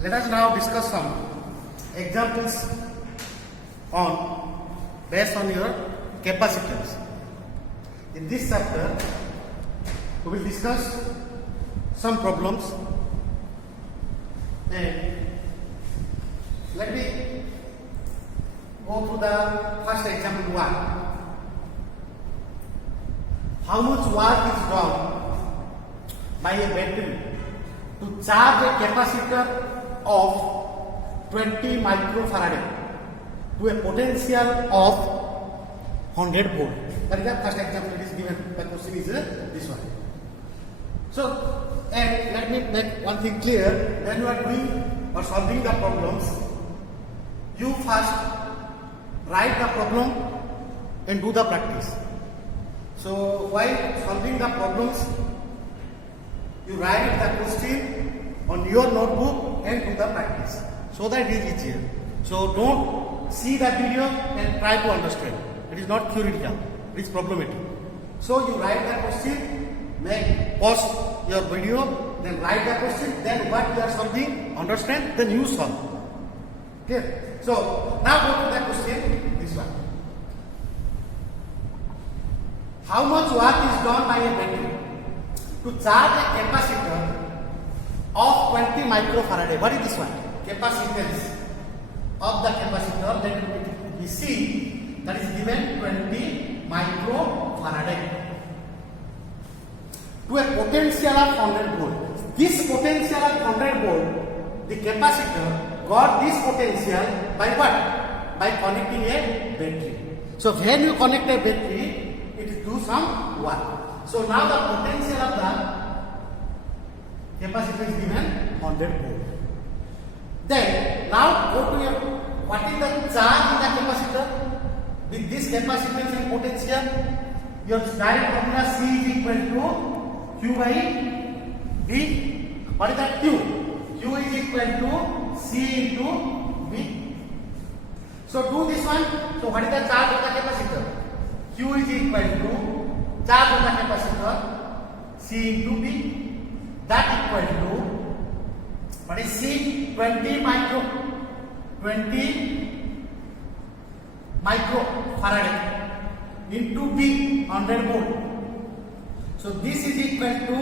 Let us now discuss some examples on based on your capacitance. In this chapter, we will discuss some problems. And let me go to the first example 1. How much work is done by a battery to charge a capacitor of 20 microfarad to a potential of 100 volt? That is the first example it is given. The question is this one. So, and let me make one thing clear. When you are doing or solving the problems, you first write the problem and do the practice. So while solving the problems, you write the question on your notebook and do the practice, so that it is easier. So don't see the video and try to understand. It is not theoretical, it is problematic. So you write the question, pause your video, then write the question, then what you are solving, understand, then you solve. Okay? So now go to the question, this one. How much work is done by a battery to charge a capacitor of 20 microfarad? What is this one? Capacitance of the capacitor, then we see that is given 20 microfarad to a potential of 100 volt. This potential of 100 volt, the capacitor got this potential by what? By connecting a battery. So when you connect a battery, it do some work. So now the potential of the capacitor is given 100 volt. Then now go to your, what is the charge in the capacitor? With this capacitance and potential, your direct formula C is equal to Q by V. What is that Q? Q is equal to C into V. So do this one. So what is the charge of the capacitor? Q is equal to charge of the capacitor C into V. That equal to, what is C? 20 microfarad into V, 100 volt. So this is equal to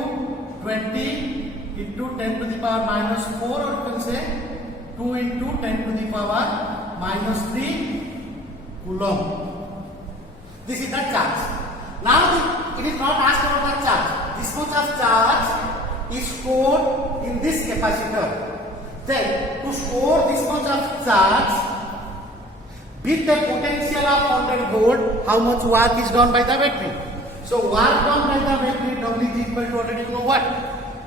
20 into 10 to the power minus 4, or you can say 2 into 10 to the power minus 3 coulomb. This is the charge. Now it is not asked about the charge. This much of charge is stored in this capacitor. Then to store this much of charge with the potential of 100 volt, how much work is done by the battery? So work done by the battery, W is equal to, already you know what?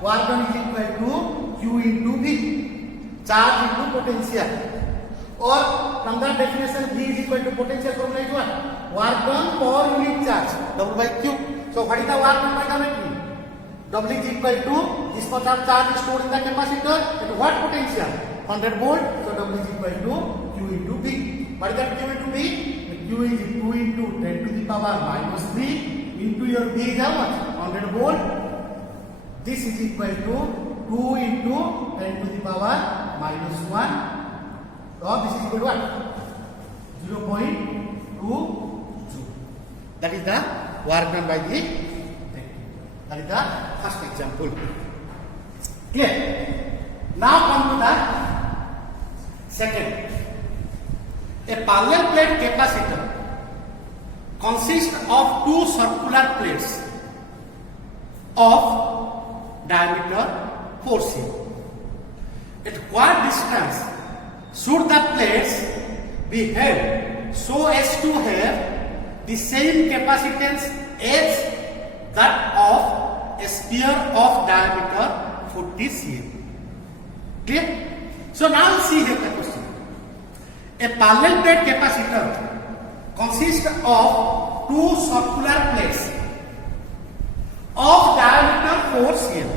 Work done is equal to Q into V, charge into potential. Or from that definition, V is equal to potential formula is what? Work done per unit charge, W by Q. So what is the work done by the battery? W is equal to this much of charge is stored in the capacitor at what potential? 100 volt. So W is equal to Q into V. What is that Q into V? Q is 2 into 10 to the power minus 3 into your V is how much? 100 volt. This is equal to 2 into 10 to the power minus 1. So this is equal to what? 0.22. That is the work done by the battery. That is the first example. Clear? Now come to the second. A parallel plate capacitor consists of two circular plates of diameter 4 cm. At what distance should the plates be held so as to have the same capacitance as that of a sphere of diameter 40 cm? Clear? So now see here the question. A parallel plate capacitor consists of two circular plates of diameter 4 cm.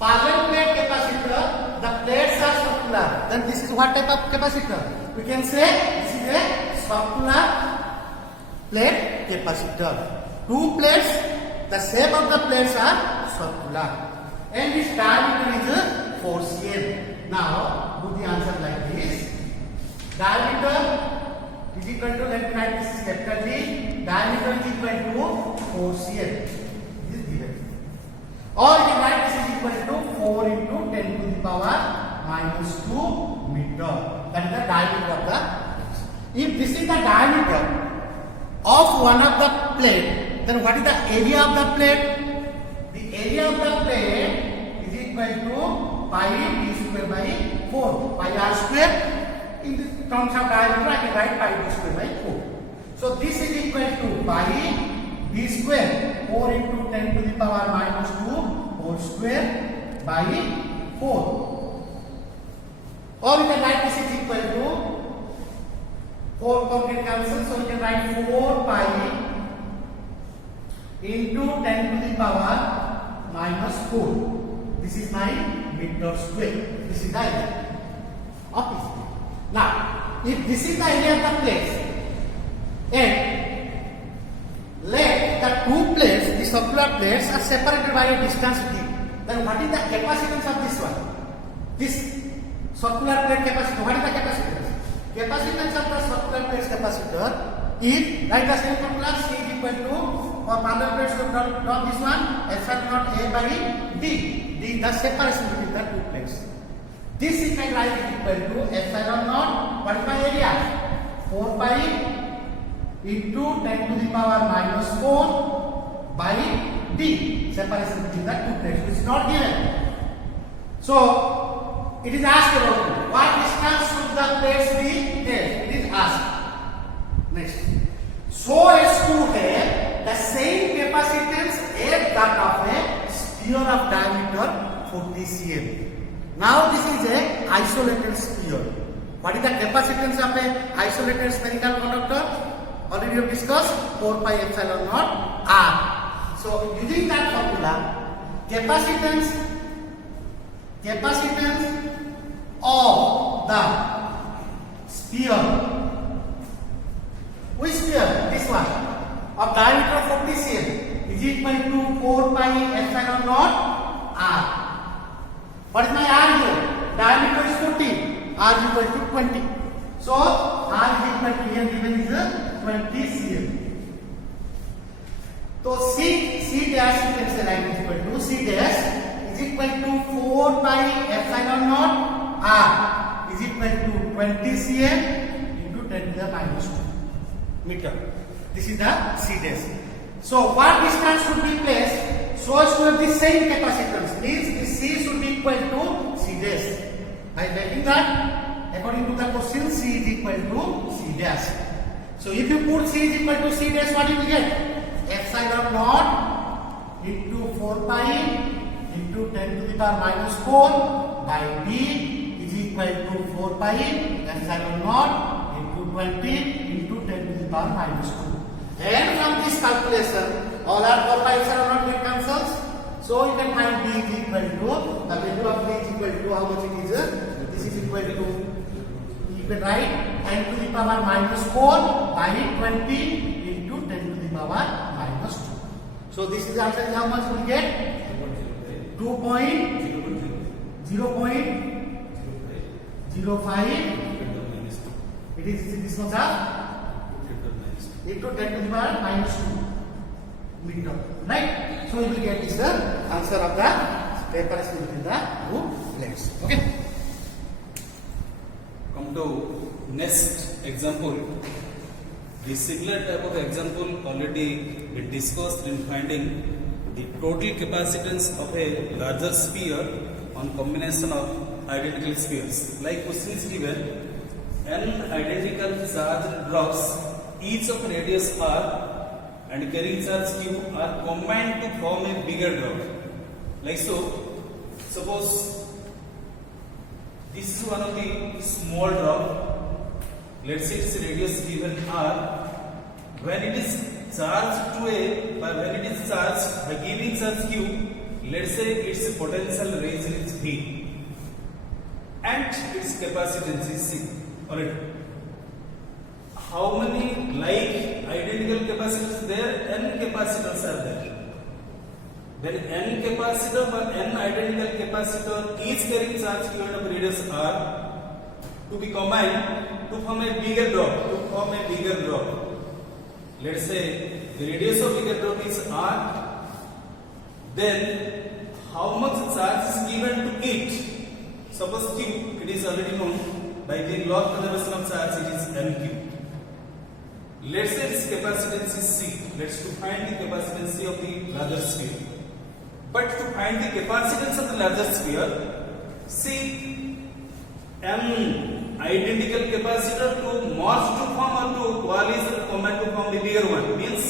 Parallel plate capacitor, the plates are circular. Then this is what type of capacitor? We can say this is a circular plate capacitor. Two plates, the shape of the plates are circular. And this diameter is 4 cm. diameter is equal to, let me write this is capital D, diameter is equal to 4 cm. This is given. Or you can write this is equal to 4 into 10 to the power minus 2 meter. That is the diameter of the. If this is the diameter of one of the plate, then what is the area of the plate? The area of the plate is equal to pi d square by 4. Pi r square. In the terms of diameter, I can write pi d square by 4. So this is equal to pi d square 4 into 10 to the power minus 2 whole square by 4. Or you can write this is equal to 4 can cancel, so you can write 4 pi into 10 to the power minus 4. This is my meter square. This is the area of this plate. Now, if this is the area of the place, and let the two plates, the circular plates, are separated by a distance d, then what is the capacitance of this one? This circular plate capacitor. What is the capacitance? Capacitance of the circular plate's capacitor is, write the same formula, C is equal to, for parallel plates, so drop this one, epsilon naught A by D. D is the separation between the two plates. This you can write is equal to epsilon naught, what is my area? 4 pi into 10 to the power minus 4 by D, separation between the two plates, which is not given. So, it is asked about what distance should the plates be there? It is asked. Next. So as to have the same capacitance as that of a sphere of diameter 40 cm. Now this is a isolated sphere. What is the capacitance of a isolated spherical conductor? Already we have discussed 4 pi epsilon naught R. So using that formula, capacitance of the sphere, which sphere? This one, of diameter 40 cm is equal to 4 pi epsilon naught R. What is my R here? Diameter is 40, R is equal to 20. So R is equal to, here given is 20 cm. So C dash you can say like is equal to C dash is equal to 4 pi epsilon naught R is equal to 20 cm into 10 to the minus 2 meter. This is the C dash. So what distance should be placed so as to have the same capacitance? Means the C should be equal to C dash. By writing that, according to the question, C is equal to C dash. So if you put C is equal to C dash, what you will get? Epsilon naught into 4 pi into 10 to the power minus 4 by D is equal to 4 pi epsilon naught into 20 into 10 to the power minus 2. And from this calculation, all our 4 pi epsilon naught get cancels. So you can find D is equal to, the value of D is equal to how much it is? This is equal to, you can write 10 to the power minus 4 by 20 into 10 to the power minus 2. So this is answer is how much we get? 2.05. It is this much of into 10 to the power minus 2 meter. Right? So you will get this answer of the separation between the two plates. Okay. Come to next example. The similar type of example already been discussed in finding the total capacitance of a larger sphere on combination of identical spheres. Like question is given, n identical charged drops, each of radius r and carrying charge q are combined to form a bigger drop. Like so, suppose this is one of the small drop. Let's say its radius given r. When it is charged to a, when it is charged by giving charge q, let's say its potential range is v, and its capacitance is c. Alright. How many like identical capacitors there? N capacitors are there. When n capacitor or n identical capacitor each carrying charge q and of radius r, to be combined to form a bigger drop. Let's say the radius of bigger drop is r. Then how much charge is given to it? Suppose Q, it is already known by the law of conservation of charge, it is mq. Let's say its capacitance is C. Let's to find the capacitance C of the larger sphere. But to find the capacitance of the larger sphere, see an identical capacitor to merge to form or to coalesce or combine to form the bigger one. Means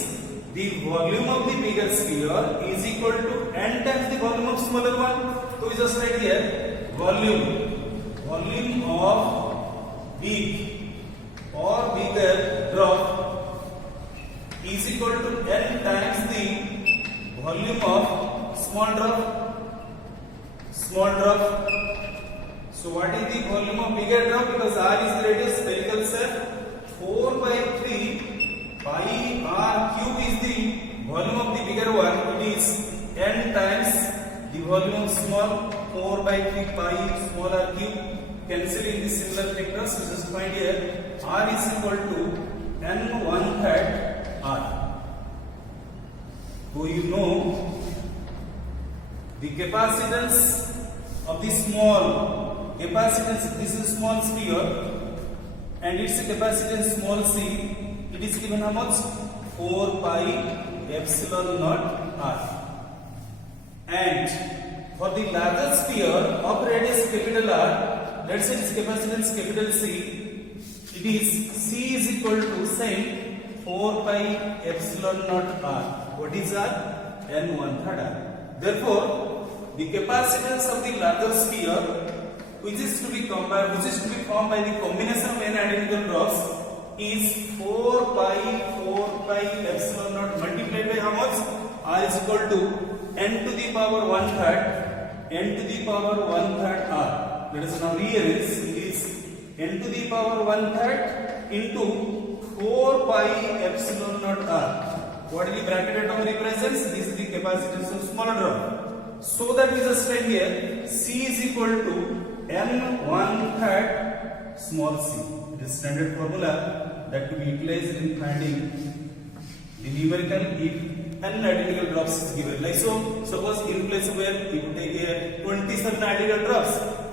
the volume of the bigger sphere is equal to n times the volume of smaller one. So we just write here volume of big or bigger drop is equal to n times the volume of small drop. So what is the volume of bigger drop? Because r is the radius, spherical shape, 4 by 3 pi r cube is the volume of the bigger one. It is n times the volume of small, 4 by 3 pi small r cube. Cancelling the similar factors, we just find here r is equal to n 1/3 r. So you know the capacitance of the small capacitance, this is small sphere and its capacitance small c, it is given how much? 4 pi epsilon naught r. And for the larger sphere of radius capital R, let's say its capacitance capital C, it is C is equal to same 4 pi epsilon naught r. What is r? n 1/3 r. Therefore, the capacitance of the larger sphere, which is to be formed by the combination of n identical drops, is 4 pi epsilon naught multiplied by how much? R is equal to n to the power 1/3 r. Let us now rearrange. It is n to the power 1/3 into 4 pi epsilon naught r. What is the bracket atom represents? This is the capacitance of smaller drop. So that we just write here C is equal to n 1/3 small c. It is standard formula that to be utilized in finding the numerical if n identical drops is given. Like so, suppose in place of where you take a 27 identical drops,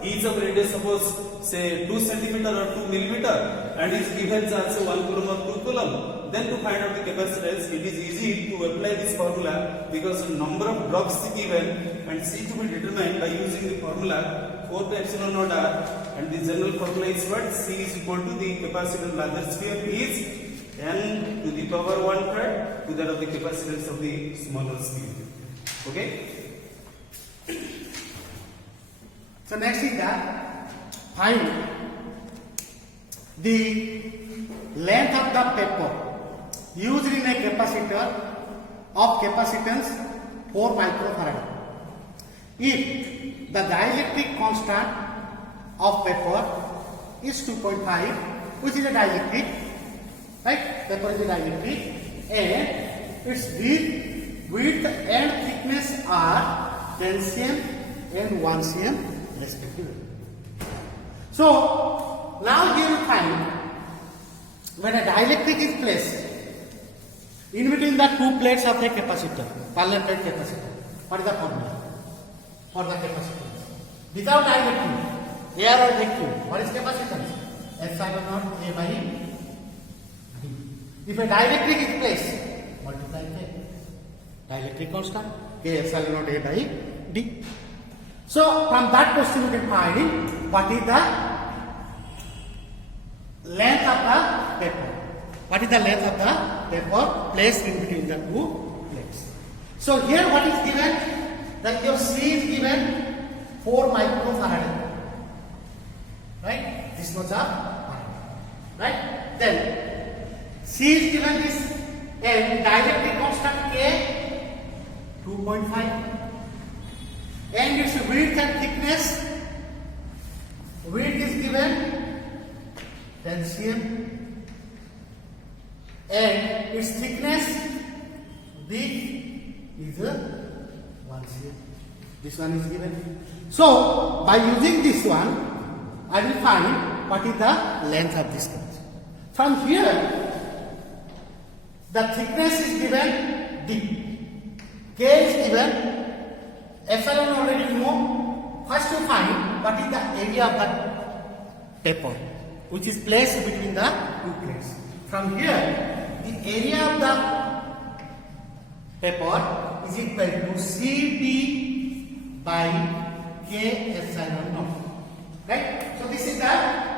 each of radius suppose say 2 centimeter or 2 millimeter, and is given charge 1 coulomb or 2 coulomb. Then to find out the capacitance, it is easy to apply this formula because the number of drops is given and C to be determined by using the formula 4 pi epsilon naught r, and the general formula is what? C is equal to the capacitance of larger sphere is n to the power 1/3 to that of the capacitance of the smaller sphere. Okay? So next is that find the length of the paper used in a capacitor of capacitance 4 microfarad. If the dielectric constant of paper is 2.5, which is a dielectric, right? Paper is a dielectric, and its width and thickness are 10 cm and 1 cm respectively. So now here you find when a dielectric is placed in between the two plates of a capacitor, parallel plate capacitor, what is the formula for the capacitance? Without dielectric, air or vacuum, what is capacitance? Epsilon naught A by D. If a dielectric is placed, multiply K. Dielectric constant, K epsilon naught A by D. So from that question you can find what is the length of the paper. What is the length of the paper placed in between the two plates? So here what is given? That your C is given 4 microfarad. Right? This much of farad. Right? Then C is given this and dielectric constant K 2.5. And its width and thickness, width is given 10 cm and its thickness is 1 cm. This one is given. So by using this one, I will find what is the length of this capacitance. From here, the thickness is given D. K is given. Epsilon already know. First to find what is the area of the taper, which is placed between the two plates. From here, the area of the taper is equal to CD by K epsilon naught. Right? So this is the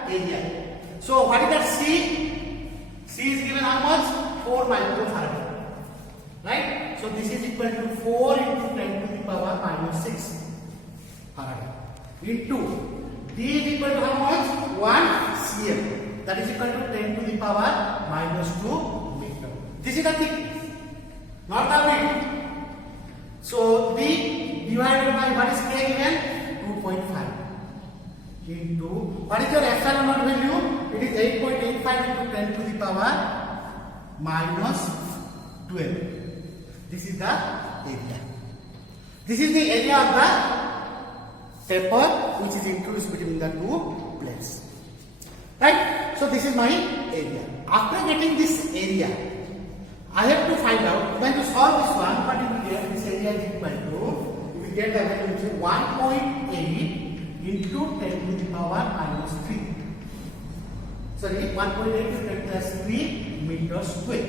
area. So what is that C? C is given how much? 4 microfarad. Right? So this is equal to 4 into 10 to the power minus 6 farad. Into D is equal to how much? 1 cm. That is equal to 10 to the power minus 2 meter. This is the thickness, not the width. So D divided by what is K given? 2.5 into what is your epsilon naught value? It is 8.85 into 10 to the power minus 12. This is the area. This is the area of the taper which is introduced between the two plates. Right? So this is my area. After getting this area, I have to find out, when to solve this one, what you will get, this area is equal to, you will get the value which is 1.8 into 10 to the power minus 3. Sorry, 1.8 into 10 plus 3 meters square.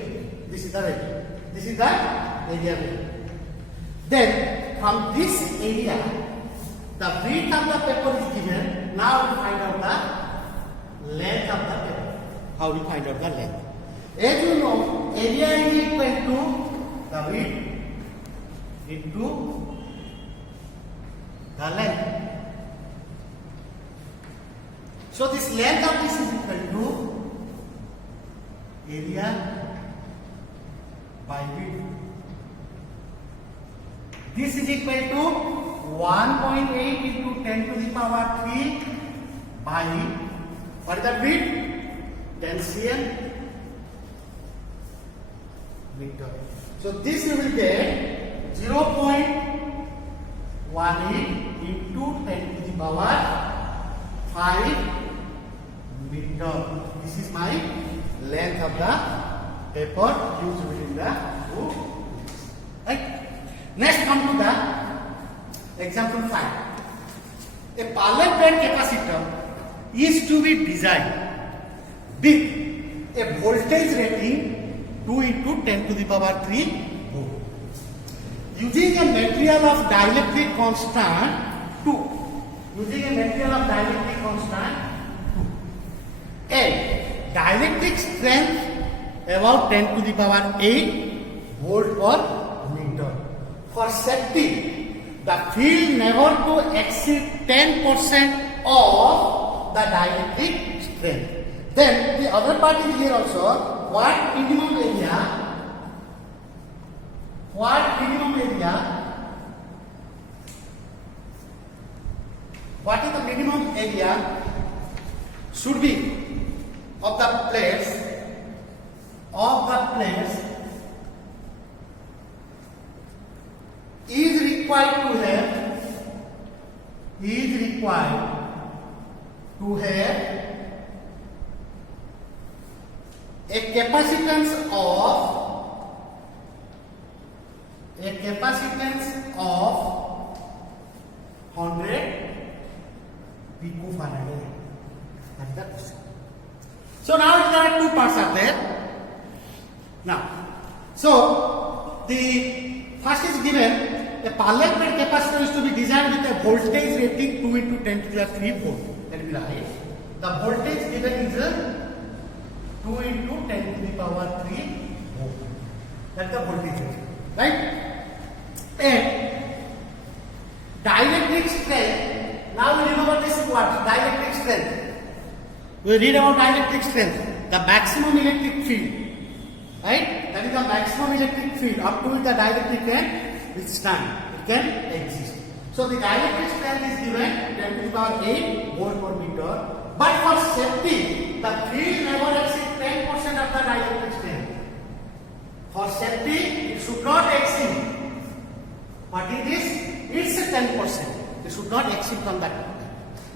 This is the value. This is the area value. Then, from this area, the width of the paper is given. Now we find out the length of the paper. How we find out the length? As you know, area is equal to the width into the length. So this length of this is equal to area by width. This is equal to 1.8 into 10 to the power 3 by, what is the width? 10 cm meter. So this you will get 0.18 into 10 to the power 5 meter. This is my length of the paper used within the two. Right? Next, come to the example 5. A parallel band capacitor is to be designed with a voltage rating 2 into 10 to the power 3 volt. Using a material of dielectric constant 2. Using a material of dielectric constant 2. And dielectric strength about 10 to the power 8 volt per meter. For safety, the field never to exceed 10% of the dielectric strength. Then the other part is here also. What minimum area? What is the minimum area should be of the plates is required to have a capacitance of 100 picofarad. That's the question. So now there are two parts are there. Now, so the first is given a parallel plate capacitor is to be designed with a voltage rating 2 into 10 to the 3 volt. Let me write. The voltage given is 2 into 10 to the power 3 volt. That's the voltage rating. Right? And dielectric strength. Now we remember this what? Dielectric strength. We read about dielectric strength. The maximum electric field. Right? That is the maximum electric field up to which the dielectric can withstand. It can exist. So the dielectric strength is given 10 to the power 8 volt per meter. But for safety, the field never exceeds 10% of the dielectric strength. For safety, it should not exceed. What is this? It's 10%. It should not exceed from that.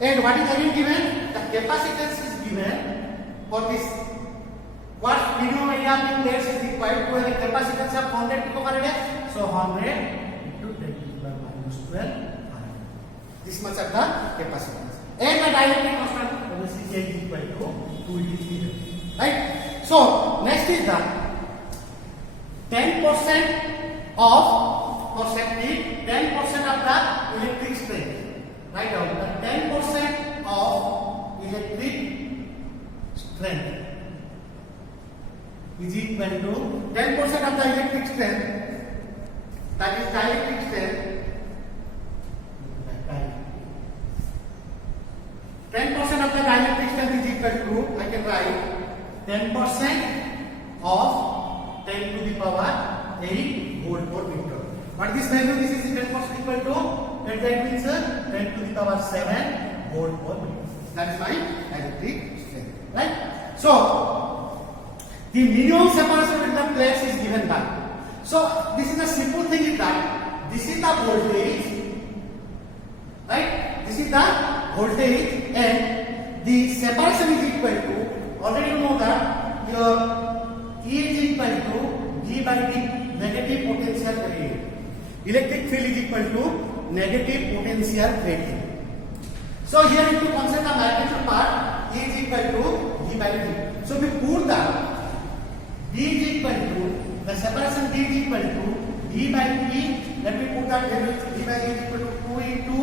And what is again given? The capacitance is given for this. What minimum area of the plates is required to have a capacitance of 100 picofarad? So 100 into 10 to the power minus 12 farad. This much of the capacitance. And the dielectric constant obviously is equal to 2 it is given. Right? So next is the 10% of, or simply 10% of the electric strength. Right now, the 10% of electric strength is equal to 10% of the electric strength, that is dielectric strength. 10% of the dielectric strength is equal to, I can write 10% of 10 to the power 8 volt per meter. What this value? This is 10% equal to, and that means 10 to the power 7 volt per meter. That is my electric strength. Right? So, the minimum separation between the plates is given by. So, this is a simple thing is that this is the voltage, right? This is the voltage, and the separation is equal to, already you know that your E is equal to V by D, negative potential gradient. Electric field is equal to negative potential gradient. So here if you consider the magnitude part, E is equal to V by D. So we put the D is equal to, the separation D is equal to V by D. Let me put that value. V by D is equal to 2 into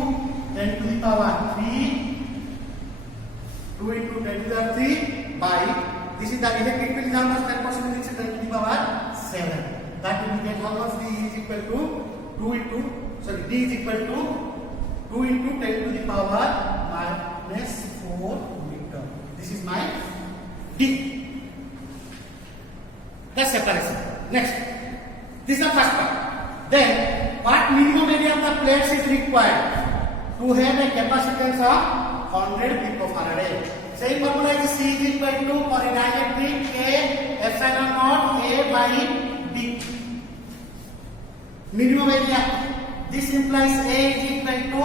10 to the power 3, 2 into 10 to the 3 by, this is the electric field is how much? 10% is 10 to the power 7. That will get how much? D is equal to 2 into, sorry, D is equal to 2 into 10 to the power minus 4 meter. This is my D. The separation. Next, this is the first part. Then, what minimum area of the plates is required to have a capacitance of 100 picofarad? Same formula is C is equal to, for a dielectric, A epsilon naught A by D. Minimum area. This implies A is equal to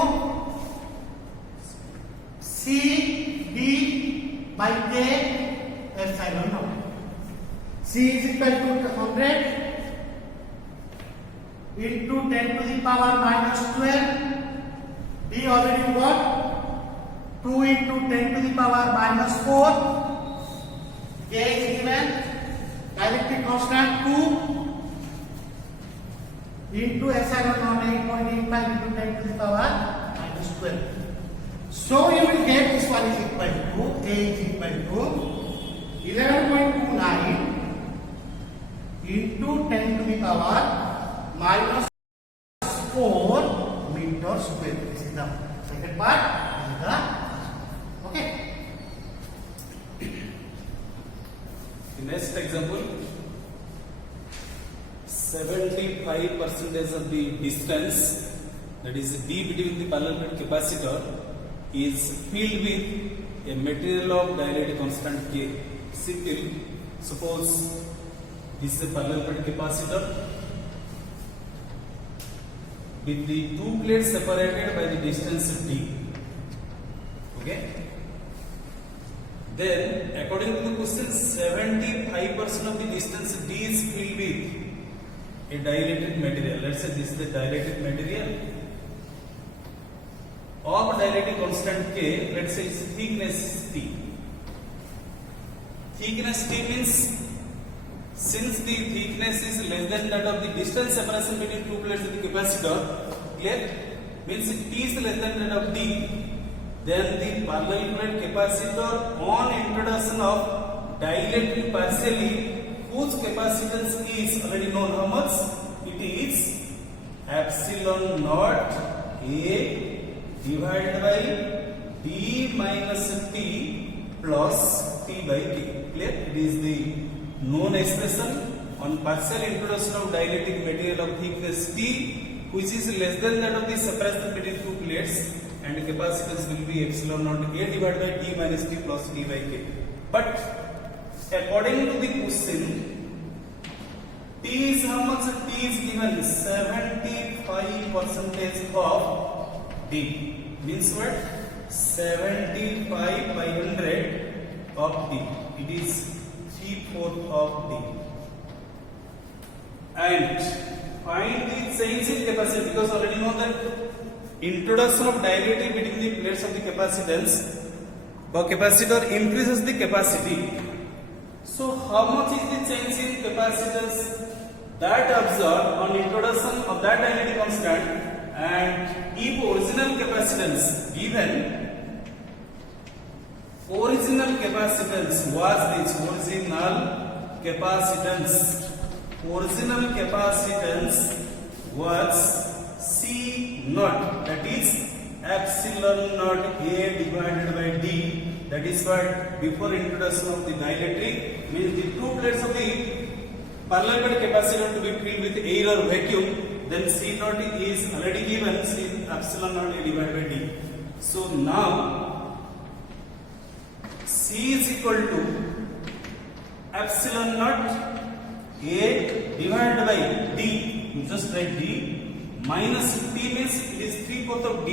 C D by K epsilon naught. C is equal to 100 into 10 to the power minus 12. D already got 2 into 10 to the power minus 4. K is given. Dielectric constant 2 into epsilon naught 8.85 into 10 to the power minus 12. So you will get this one is equal to, A is equal to 11.29 into 10 to the power minus 4 meter square. This is the second part. This is the, okay. The next example, 75% of the distance, that is D between the parallel plate capacitor, is filled with a material of dielectric constant K. Suppose this is a parallel plate capacitor with the two plates separated by the distance D. Okay? Then, according to the question, 75% of the distance D is filled with a dielectric material. Let's say this is the dielectric material of dielectric constant K. Let's say its thickness T. Thickness T means, since the thickness is less than that of the distance separation between two plates of the capacitor, clear? Means T is less than that of D, then the parallel plate capacitor on introduction of dielectric partially, whose capacitance is already known how much? It is epsilon naught A divided by D minus T plus T by K. Clear? It is the known expression on partial introduction of dielectric material of thickness T, which is less than that of the separation between two plates, and the capacitance will be epsilon naught A divided by D minus T plus T by K. But according to the question, T is how much? T is given 75% of D. Means what? 75 by 100 of D. It is 3/4 of D. And find the change in capacity, because already know that introduction of dielectric between the plates of the capacitance, the capacitor increases the capacity. So how much is the change in capacitance that observed on introduction of that dielectric constant? And if original capacitance given, original capacitance was this, original capacitance was C naught, that is epsilon naught A divided by D. That is what before introduction of the dielectric means the two plates of the parallel plate capacitor to be filled with air or vacuum. Then C naught is already given, C epsilon naught A divided by D. So now C is equal to epsilon naught A divided by D. You just write D minus T means it is 3/4 of D,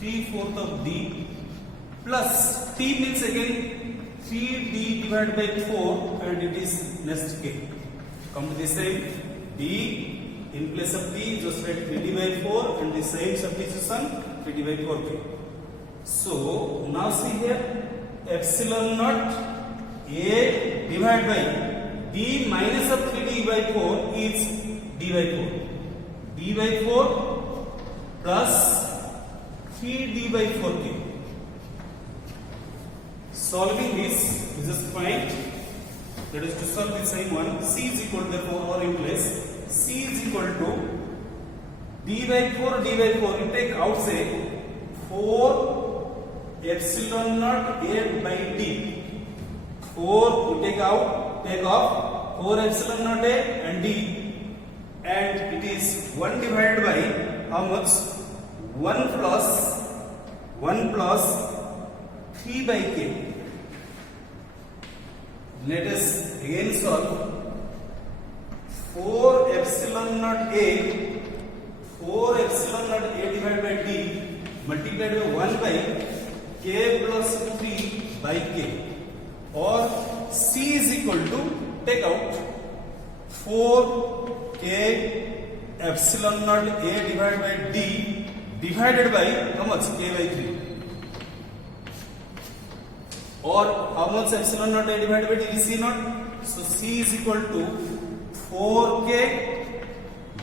3/4 of D plus T means again 3D divided by 4 and it is next K. Come to the same D. In place of D, just write 3D by 4 and the same substitution 3D by 4K. So now see here epsilon naught A divided by D minus of 3D by 4 is D by 4. D by 4 plus 3D by 4K. Solving this, we just find that is to solve the same one. C is equal to therefore or in place. C is equal to D by 4, D by 4. You take out say 4 epsilon naught A by D. 4 you take out, take off 4 epsilon naught A and D, and it is 1 divided by how much? 1 plus 3 by K. Let us again solve 4 epsilon naught A divided by D multiplied by 1 by K plus 3 by K, or C is equal to take out 4K epsilon naught A divided by D divided by how much? K by 3. Or how much epsilon naught A divided by D is C naught? So C is equal to 4K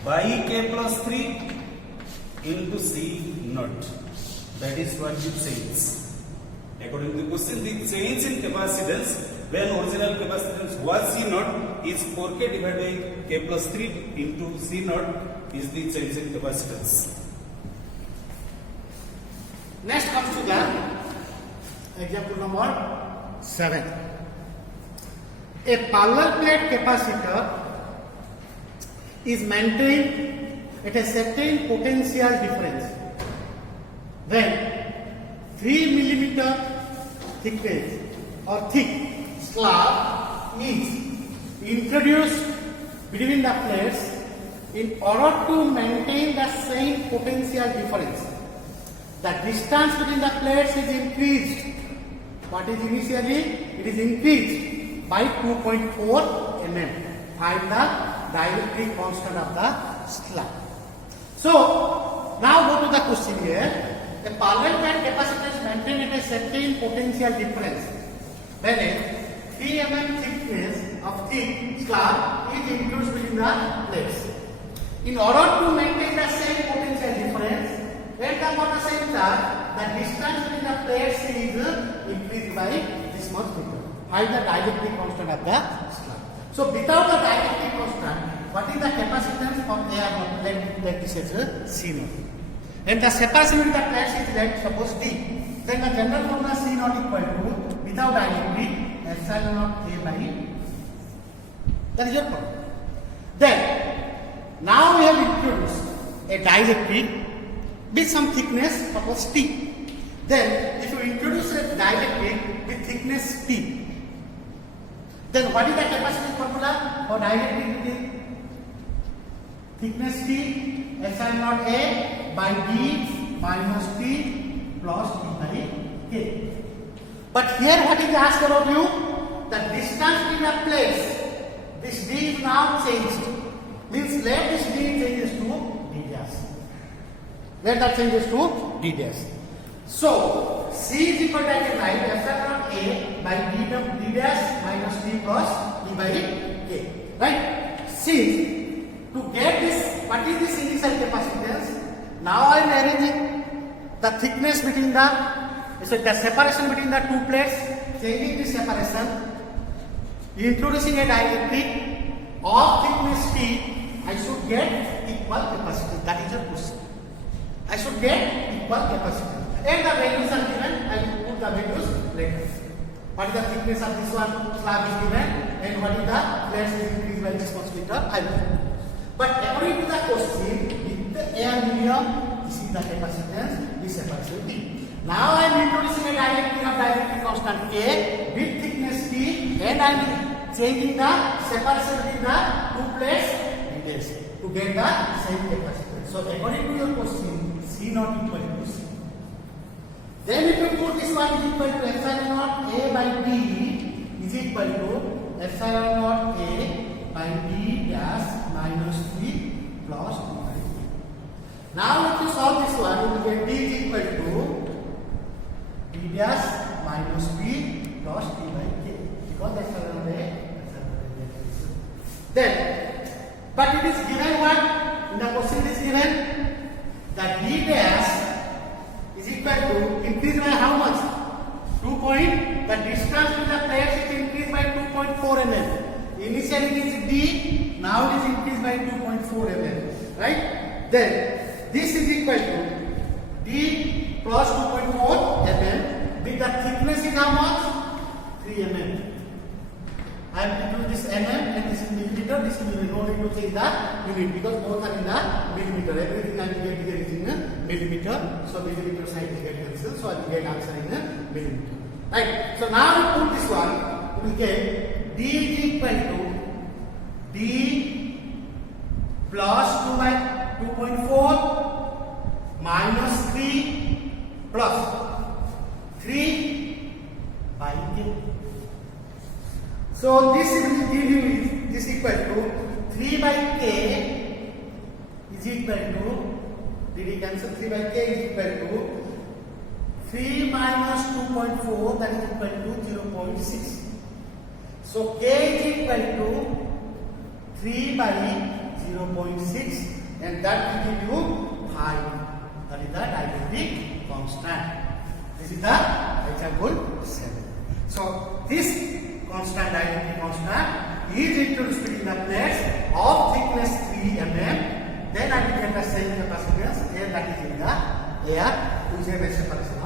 by K plus 3 into C naught. That is what it says. According to the question, the change in capacitance when original capacitance was C naught is 4K divided by K plus 3 into C naught is the change in capacitance. Next comes to the example number 7. A parallel plate capacitor is maintained at a certain potential difference when 3 millimeter thickness or thick slab is introduced between the plates in order to maintain the same potential difference. The distance between the plates is increased. What is initially? It is increased by 2.4 mm. Find the dielectric constant of the slab. So, now go to the question here. A parallel plate capacitor is maintained at a certain potential difference when a 3 mm thickness of thick slab is introduced between the plates. In order to maintain the same potential difference, at the same time, the distance between the plates is increased by this much meter. Find the dielectric constant of the slab. So, without the dielectric constant, what is the capacitance of air? Let this is C naught. When the separation between the plates is let suppose D, then the general formula C naught equal to without dielectric epsilon naught A by D. That is your problem. Then, now we have introduced a dielectric with some thickness, suppose T. Then, if you introduce a dielectric with thickness T, then what is the capacitance formula for dielectric? Thickness T, epsilon naught A by D minus T plus D by K. But here what is asked about you? The distance between the plates. This D is now changed. Means let this D changes to D dash. Let that changes to D dash. So C is equal to, I can write epsilon A by D dash minus D plus D by K. Right? Since to get this, what is this initial capacitance? Now I am arranging the thickness between the separation between the two plates, changing this separation, introducing a dielectric of thickness T, I should get equal capacitance. That is your question. I should get equal capacitance. And the values are given. I will put the values later. What is the thickness of this one slab is given, and what is the plates is increased by this much meter, I will put. But according to the question, with the air medium, this is the capacitance, this separation T. Now I am introducing a dielectric constant K with thickness T, and I am changing the separation between the two plates details to get the same capacitance. So according to your question, C not equal to C. Then if you put this one is equal to epsilon naught A by D is equal to epsilon naught A by D dash minus 3 plus 2 by D. Now if you solve this one, you will get D is equal to D dash minus B plus D by K. Because epsilon A, then, but it is given what? In the question it is given that D dash is equal to increase by how much? 2 point. The distance to the plates is increased by 2.4 mm. Initially it is D, now it is increased by 2.4 mm. Right? Then this is equal to D plus 2.4 mm with the thickness is how much? 3 mm. I have to do this mm and this is millimeter. This is millimeter. No need to change the unit because both are in the millimeter. Everything I will get here is in millimeter. So millimeter side will get cancelled. So I will get answer in millimeter. Right. So now we put this one. We will get D is equal to D plus 2 by 2.4 minus 3 plus 3 by K. So this will give you this equal to 3 by K is equal to, did you cancel? 3 by K is equal to 3 minus 2.4, that is equal to 0.6. So K is equal to 3 by 0.6 and that will give you 5. That is the dielectric constant. This is the example 7. So this constant dielectric constant is introduced between the plates of thickness 3 mm. Then I will get the same capacitance and that is in the air, which is a separation.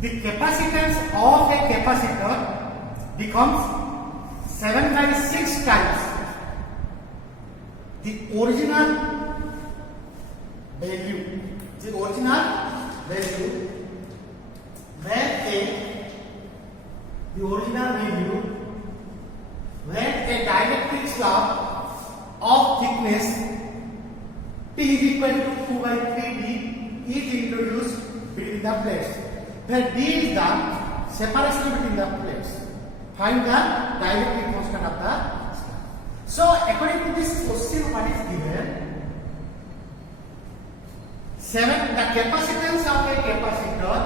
The capacitance of a capacitor becomes 7 by 6 times the original value. The original value when a dielectric slab of thickness T is equal to 2 by 3D is introduced between the plates. Where D is the separation between the plates. Find the dielectric constant of the slab. So according to this question, what is given? 7. The capacitance of a capacitor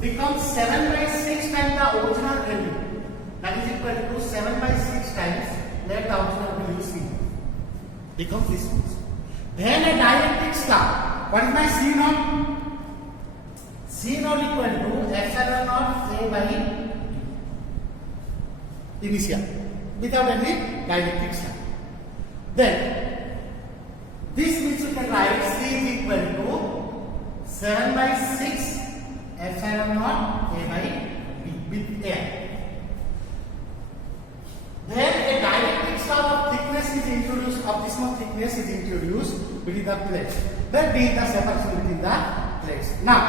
becomes 7 by 6 times the original value. That is equal to 7 by 6 times. Let the original value C becomes this one. Then a dielectric slab. What is my C naught? C naught equal to epsilon naught A by D. Initial. Without any dielectric slab. Then this which you can write C is equal to 7 by 6 epsilon naught A by B with air. Then a dielectric slab of thickness is introduced, of this much thickness is introduced between the plates. Then D is the separation between the plates. Now,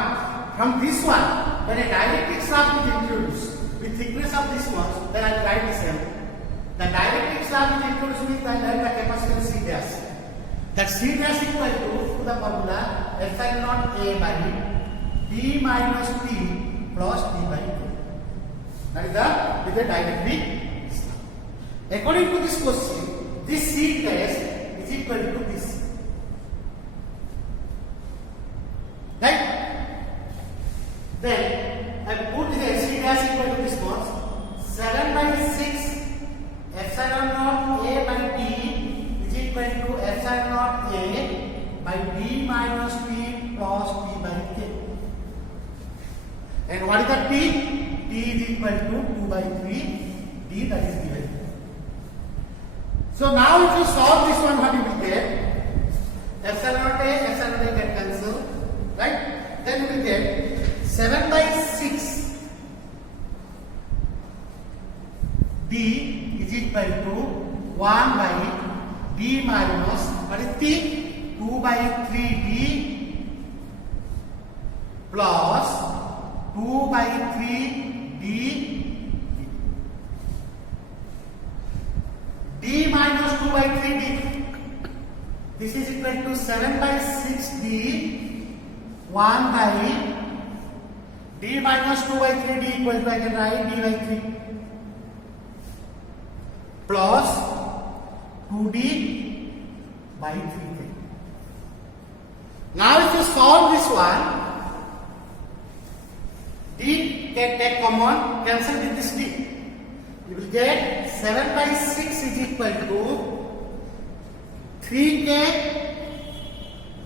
from this one, when a dielectric slab is introduced with thickness of this much, then I will write the same. The dielectric slab is introduced with the capacitance C dash. That C dash equal to the formula epsilon naught A by D minus T plus d by k. That is the dielectric. According to this question, this C test is equal to this. Right? Then I put the C dash equal to this much. 7 by 6 epsilon naught A by D is equal to epsilon naught A by D minus P plus D by K. And what is the T? T is equal to 2 by 3 D, that is given. So now if you solve this one, what you will get? Epsilon naught A get cancelled, right? Then you will get 7 by 6 D is equal to 1 by D minus, what is T? 2 by 3D plus 2 by 3D D minus 2 by 3D. This is equal to 7 by 6D 1 by D minus 2 by 3D equal to, I can write D by 3 plus 2D by 3K. Now if you solve this one, D can take common, cancel with this D. You will get 7 by 6 is equal to 3K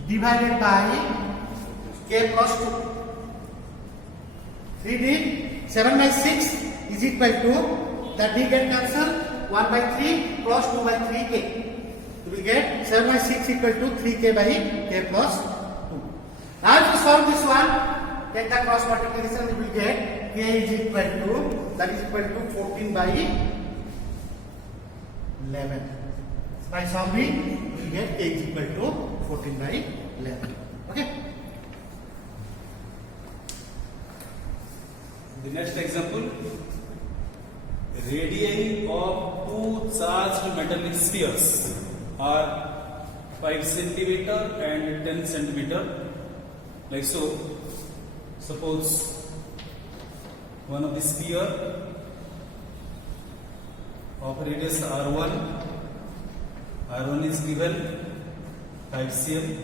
divided by K plus 2. 3D, 7 by 6 is equal to, that D get cancelled, 1 by 3 plus 2 by 3K. You will get 7 by 6 equal to 3K by K plus 2. Now if you solve this one, take the cross multiplication, you will get K is equal to, that is equal to 14 by 11. By solving, you will get K is equal to 14 by 11. Okay? The next example, radii of two charged metallic spheres are 5 centimeter and 10 centimeter, like so. Suppose one of the sphere of radius R1 is given 5 cm,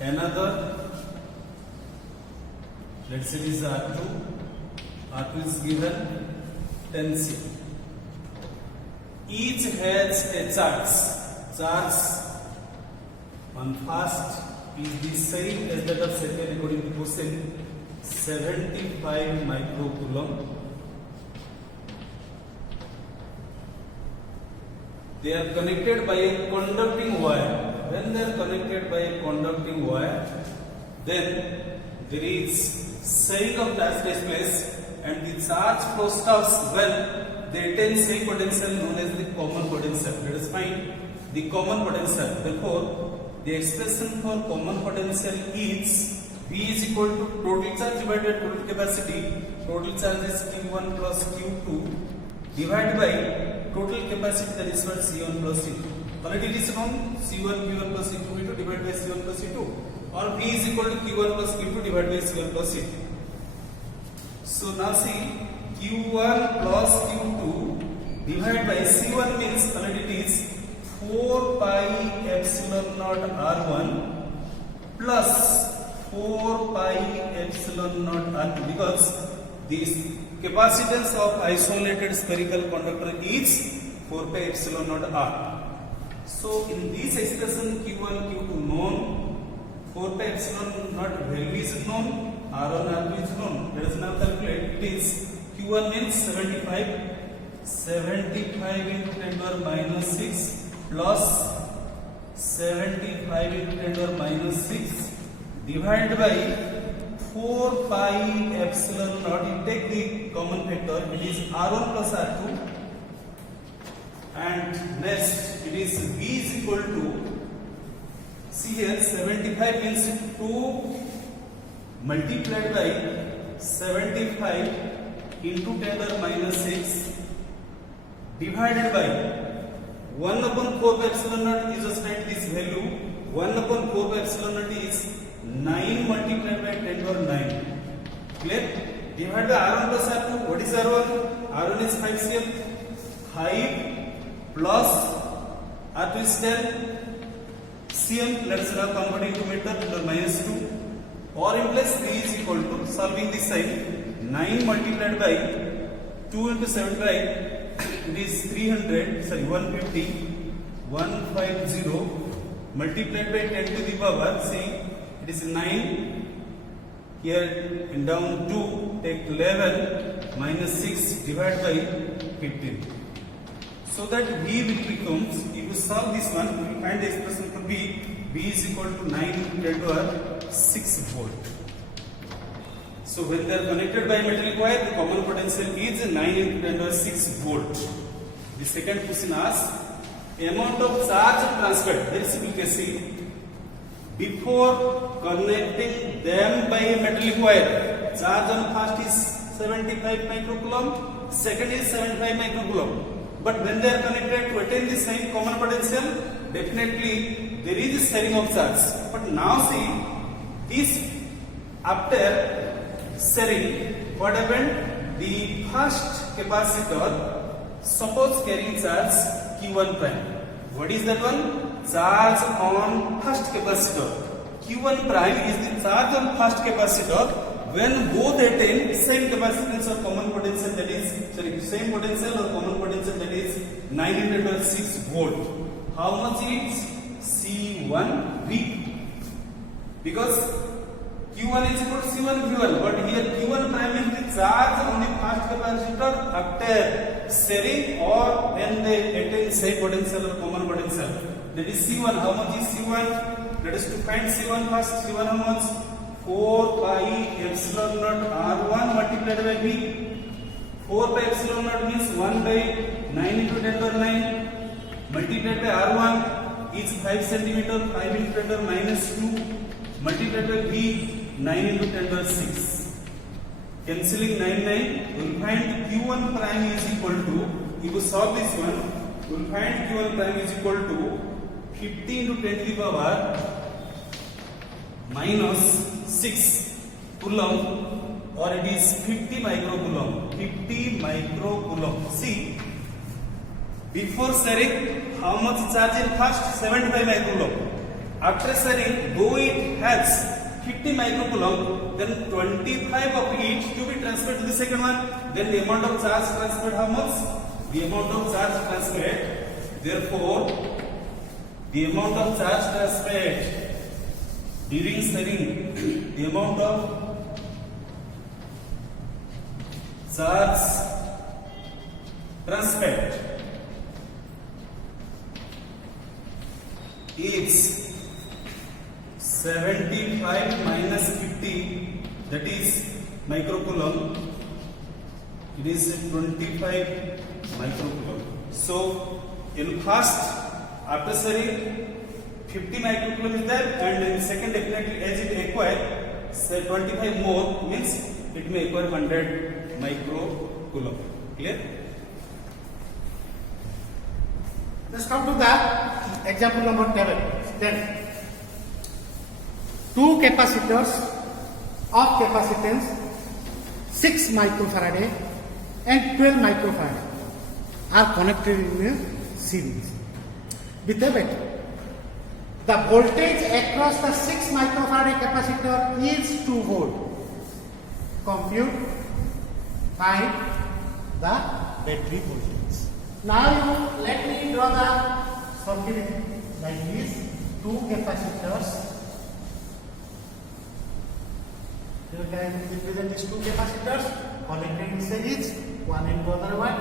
another, let's say this is R2 is given 10 cm. Each has a charge on first is the same as that of second according to question, 75 microcoulomb. They are connected by a conducting wire. When they are connected by a conducting wire, then there is sharing of charge takes place and the charge flows when they attain same potential known as the common potential. Let us find the common potential. Therefore, the expression for common potential is V is equal to total charge divided by total capacity. Total charge is Q1 plus Q2 divided by total capacity, that is what C1 plus C2. Already it is known C1 Q1 plus C2 V2 divided by C1 plus C2, or V is equal to Q1 plus Q2 divided by C1 plus C2. So now see Q1 plus Q2 divided by C1 means already it is 4 pi epsilon naught R1 plus 4 pi epsilon naught R2, because this capacitance of isolated spherical conductor is 4 pi epsilon naught R. So in this expression Q1 Q2 known, 4 pi epsilon naught value is known, R1 R2 is known. Let us now calculate. It is Q1 means 75 into 10 to the minus 6 plus 75 into 10 to the minus 6 divided by 4 pi epsilon naught. You take the common factor, it is R1 plus R2, and next it is V is equal to, see here 75 means 2 multiplied by 75 into 10 to the minus 6 divided by 1 upon 4 by epsilon naught is just like this value. 1 upon 4 by epsilon naught is 9 multiplied by 10 to the 9. Clear? Divide by R1 plus R2. What is R1? R1 is 5 cm. 5 plus R2 is 10 cm. Let's now convert into meter. Minus 2. Or in place 3 is equal to, solving this side, 9 multiplied by 2 into 75, it is 150 multiplied by 10 to the power, see, it is 9, here and down 2, take 11, minus 6, divide by 15. So that V will becomes, if you solve this one, you will find the expression to be V is equal to 9 into 10 to the power 6 volt. So when they are connected by metallic wire, the common potential is 9 into 10 to the 6 volt. The second question asks, amount of charge transferred. That is simple case. Before connecting them by a metallic wire, charge on first is 75 microcoulomb, second is 75 microcoulomb. But when they are connected to attain the same common potential, definitely there is a sharing of charge. But now see, this after sharing, what happened? The first capacitor, suppose carrying charge Q1 prime. What is that one? Charge on first capacitor. Q1 prime is the charge on first capacitor when both attain same capacitance or common potential, that is, same potential or common potential, that is 9 into 6 volt. How much is C1V? Because Q1 is equal to C1 V1, but here Q1 prime is the charge on the first capacitor after sharing or when they attain same potential or common potential. That is C1. How much is C1? Let us to find C1 first. C1 how much? 4 pi epsilon naught R1 multiplied by V. 4 pi epsilon naught means 1 by 9 into 10 to the 9 multiplied by R1 is 5 centimeter. 5 into 10 to the minus 2 multiplied by V, 9 into 10 to the 6. Cancelling 9, 9, you will find Q1 prime is equal to, if you solve this one, you will find Q1 prime is equal to 50 into 10 to the power minus 6 coulomb, or it is 50 microcoulomb. 50 microcoulomb. See, before sharing, how much charge in first? 75 microcoulomb. After sharing, though it has 50 microcoulomb, then 25 of it to be transferred to the second one. Then the amount of charge transferred, how much? The amount of charge transferred. Therefore, the amount of charge transferred during sharing, the amount of charge transferred is 75 minus 50, that is microcoulomb. It is 25 microcoulomb. So in first, after sharing, 50 microcoulomb is there, and in second, definitely as it acquire 25 more, means it may acquire 100 microcoulomb. Clear? Let's come to the example number 10. Two capacitors of capacitance 6 microfarad and 12 microfarad are connected in a series with a battery. The voltage across the 6 microfarad capacitor is 2 volt. Compute, find the battery voltage. Now let me draw the circuit like this. Two capacitors. You can represent these two capacitors connected in series, one into other one,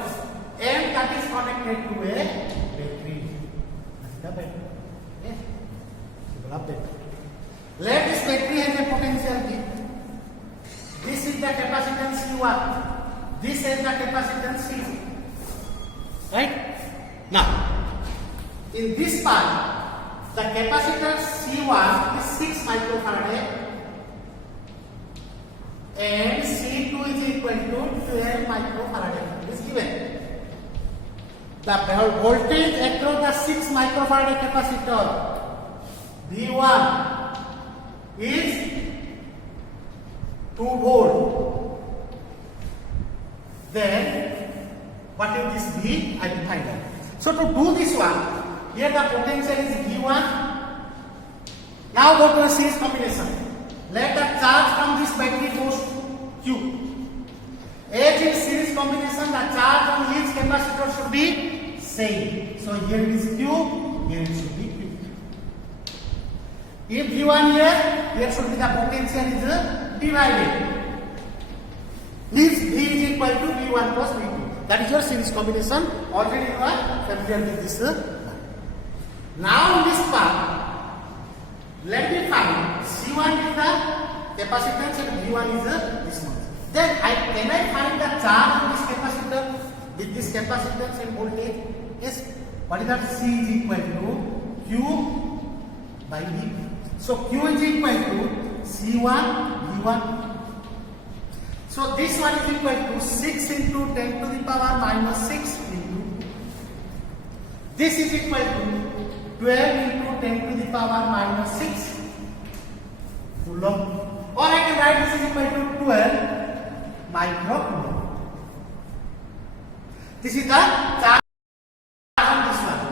and that is connected to a battery. That's the battery. Okay? Battery. Let this battery has a potential V. This is the capacitance C1. This is the capacitance C2. Right? Now, in this part, the capacitor C1 is 6 microfarad and C2 is equal to 12 microfarad. It is given. The voltage across the 6 microfarad capacitor V1 is 2 volt. then what is this V? I will find out. So to do this one, here the potential is V1. Now go to a series combination. Let the charge from this battery goes to Q. As in series combination, the charge on each capacitor should be same. So here it is Q, here it should be Q. If V1 here should be the potential is divided. Means V is equal to V1 plus V2. That is your series combination. Already you are familiar with this. Now in this part, let me find C1 is the capacitance and V1 is this one. Then can I find the charge on this capacitor with this capacitance and voltage? Yes. What is that? C is equal to Q by V. So Q is equal to C1 V1. So this one is equal to 6 into 10 to the power minus 6 into. This is equal to 12 into 10 to the power minus 6 coulomb. Or I can write this is equal to 12 microcoulomb. This is the charge on this one.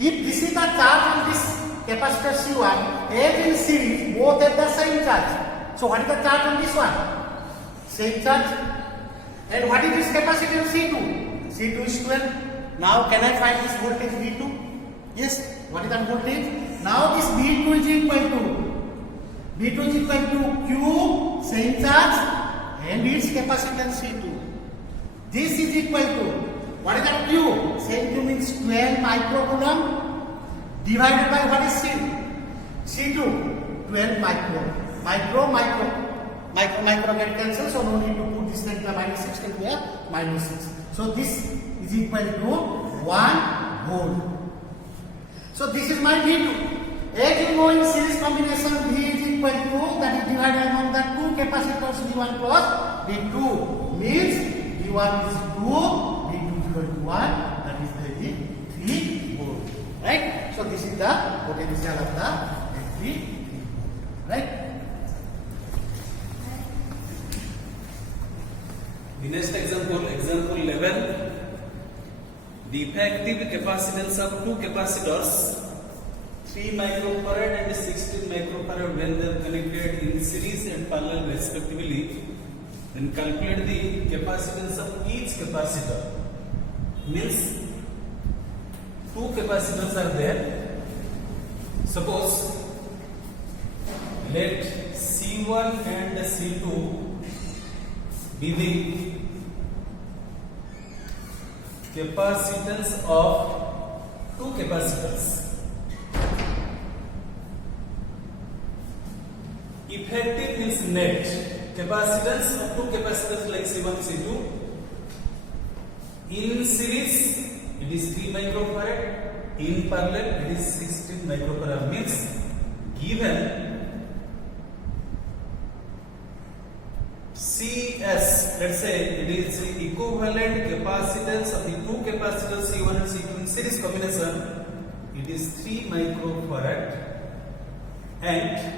If this is the charge on this capacitor C1, as in series, both have the same charge. So what is the charge on this one? Same charge. And what is this capacitor C2? C2 is 12. Now can I find this voltage V2? Yes. What is that voltage? Now this V2 is equal to Q, same charge, and its capacitance C2. This is equal to, what is that Q? Same Q means 12 microcoulomb divided by what is C? C2, 12 micro get cancelled, so no need to put this 10 to the minus 6 and here minus 6. So this is equal to 1 volt. So this is my V2. As you know in series combination, V is equal to, that is divided among the two capacitors V1 plus V2. Means V1 is 2, V2 is equal to 1, that is the 3 volt. Right? So this is the potential of the battery. Right? The next example 11. The effective capacitance of two capacitors, 3 microfarad and 16 microfarad, when they are connected in series and parallel respectively, then calculate the capacitance of each capacitor. Means two capacitors are there. Suppose let C1 and C2 be the capacitance of two capacitors. Effective means net capacitance of two capacitors like C1, C2. In series it is 3 microfarad. In parallel it is 16 microfarad. Means given CS, let's say it is the equivalent capacitance of the two capacitors C1 and C2 in series combination, it is 3 microfarad, and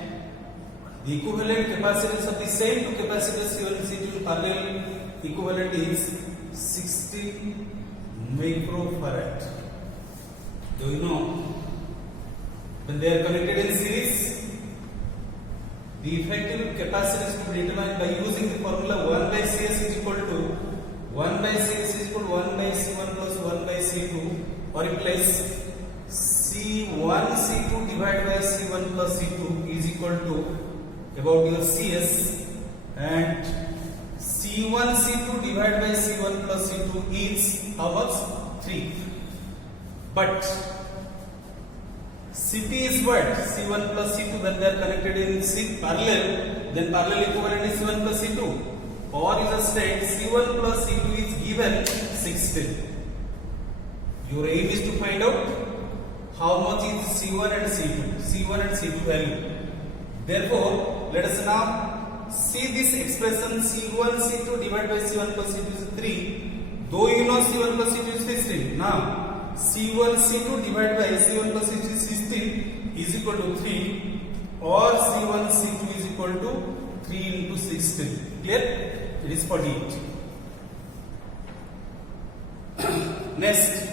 the equivalent capacitance of the same two capacitors C1 and C2 in parallel equivalent is 16 microfarad. Do you know when they are connected in series, the effective capacitance to be determined by using the formula 1 by Cs is equal to 1 by Cs is equal to 1 by C1 plus 1 by C2, or implies C1 C2 divided by C1 plus C2 is equal to about your Cs, and C1 C2 divided by C1 plus C2 is how much? 3. But Cp is what? C1 plus C2 when they are connected in parallel, then parallel equivalent is C1 plus C2. Or is a state C1 plus C2 is given 16. Your aim is to find out how much is C1 and C2 value. Therefore, let us now see this expression C1 C2 divided by C1 plus C2 is 3. Though you know C1 plus C2 is 16. Now C1 C2 divided by C1 plus C2 is 16 is equal to 3, or C1 C2 is equal to 3 into 16. Clear? It is 48. Next,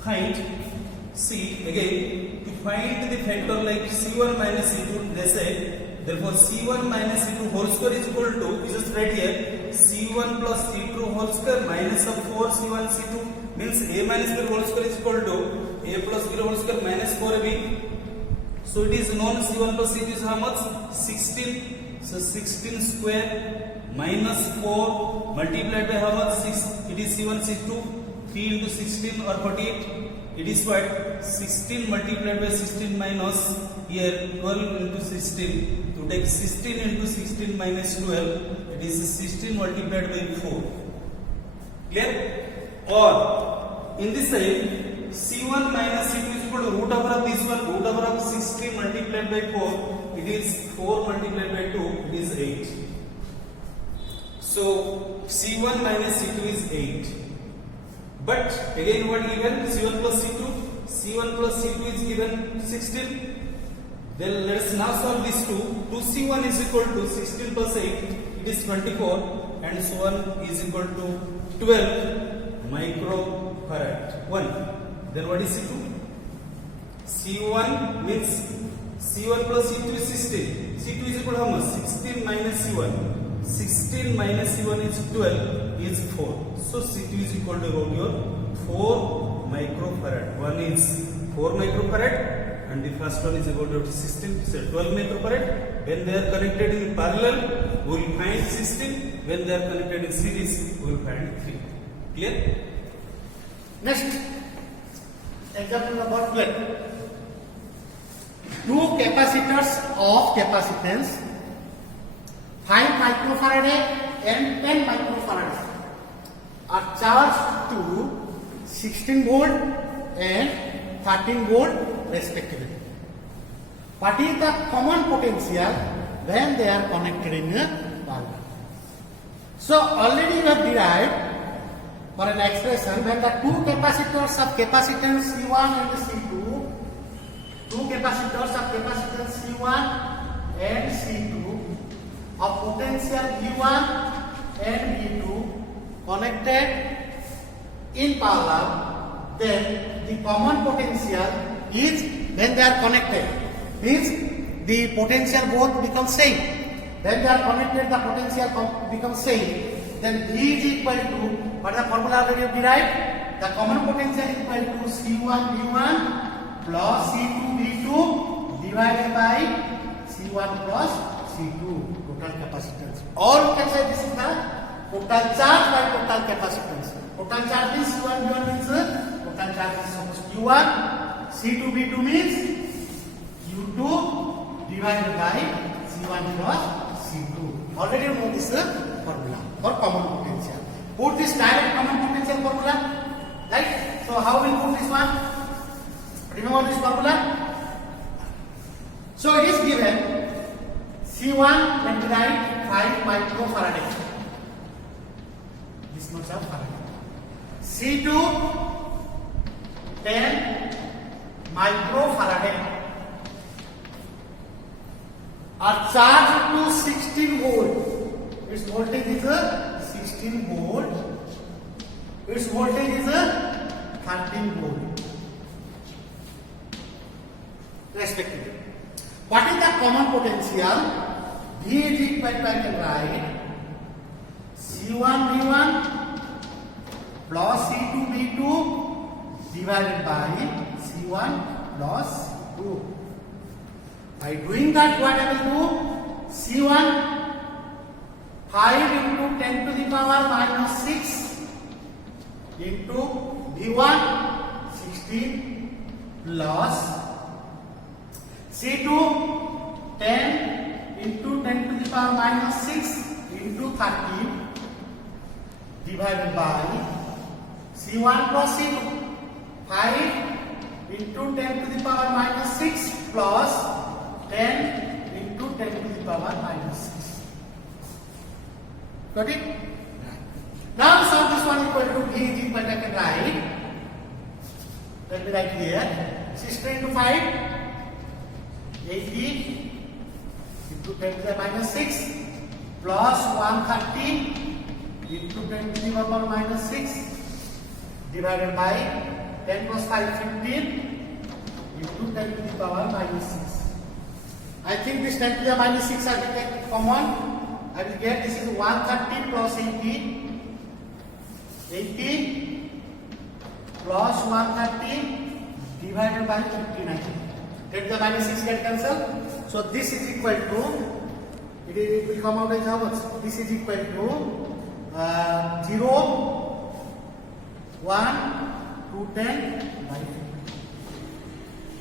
find, see again, to find the factor like C1 minus C2, they say, therefore C1 minus C2 whole square is equal to, we just write here, C1 plus C2 whole square minus of 4 C1 C2 means A minus B whole square is equal to A plus B whole square minus 4AB. So it is known C1 plus C2 is how much? 16. So 16 square minus 4 multiplied by how much? 6. It is C1 C2. 3 into 16 or 48. It is what? 16 multiplied by 16 minus here 12 into 16. To take 16 into 16 minus 12, it is 16 multiplied by 4. Clear? Or in this side, C1 minus C2 is equal to root over of this one, root over of 16 multiplied by 4, it is 4 multiplied by 2, it is 8. So C1 minus C2 is 8. But again what given? C1 plus C2. C1 plus C2 is given 16. Then let us now solve this 2. 2C1 is equal to 16 plus 8, it is 24, and so on is equal to 12 microfarad. 1. Then what is C2? C1 means C1 plus C2 is 16. C2 is equal to how much? 16 minus C1. 16 minus C1 is 12 is 4. So C2 is equal to your 4 microfarad. One is 4 microfarad and the first one is equal to 16, so 12 microfarad. When they are connected in parallel, we will find 16. When they are connected in series, we will find 3. Clear? Next, example number 12. Two capacitors of capacitance 5 microfarad and 10 microfarad are charged to 16 volt and 13 volt respectively. What is the common potential when they are connected in parallel? So already we have derived for an expression when the two capacitors of capacitance C1 and C2, two capacitors of capacitance C1 and C2 of potential V1 and V2 connected in parallel, then the common potential is when they are connected, means the potential both become same. When they are connected, the potential becomes same. Then V is equal to, what the formula already derived? The common potential is equal to C1 V1 plus C2 V2 divided by C1 plus C2. Total capacitance. Or we can say this is the total charge by total capacitance. Total charge means C1 V1 means total charge is suppose Q1, C2 V2 means Q2 divided by C1 plus C2. Already you know this formula for common potential. Put this direct common potential formula, right? So how will put this one? Remember this formula? So it is given C1 let me write 5 microfarad. This much of farad. C2 10 microfarad are charged to 16 volt. Its voltage is 16 volt. Its voltage is 13 volt. Respectively. What is the common potential? V is equal to, I can write C1 V1 plus C2 V2 divided by C1 plus C2. By doing that, what I will do? C1 5 into 10 to the power minus 6 into V1 16 plus C2 10 into 10 to the power minus 6 into 13 divided by C1 plus C2 5 into 10 to the power minus 6 plus 10 into 10 to the power minus 6. Got it? Now solve this one equal to V is equal to, I can write. Let me write here. 16 into 5. 80 into 10 to the minus 6 plus 130 into 10 to the power minus 6 divided by 10 plus 5, 15 into 10 to the power minus 6. I think this 10 to the minus 6 I will take common. I will get this is 130 plus 80. 80 plus 130 divided by 59. 10 to the minus 6 get cancelled. So this is equal to, it will come out as how much? This is equal to 0, 1 to 10 by 50.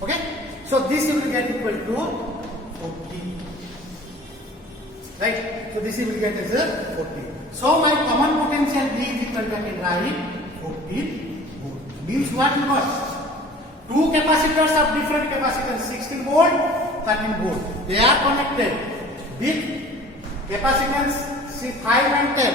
Okay? So this you will get equal to 40. Right? So this you will get as a 40. So my common potential V is equal to, I can write 14 volt. Means what you got? Two capacitors of different capacitance, 16 volt, 13 volt. They are connected with capacitance 5 and 10.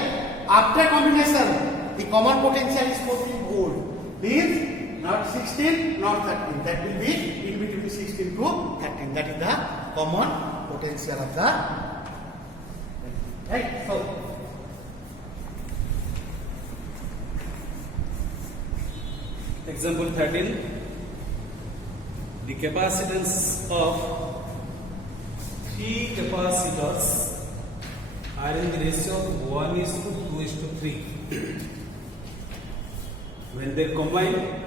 After combination, the common potential is 14 volt. Means not 16, not 13. That will be in between 16 to 13. That is the common potential of the, right? So example 13. The capacitance of 3 capacitors are in the ratio of 1:2:3. When they combine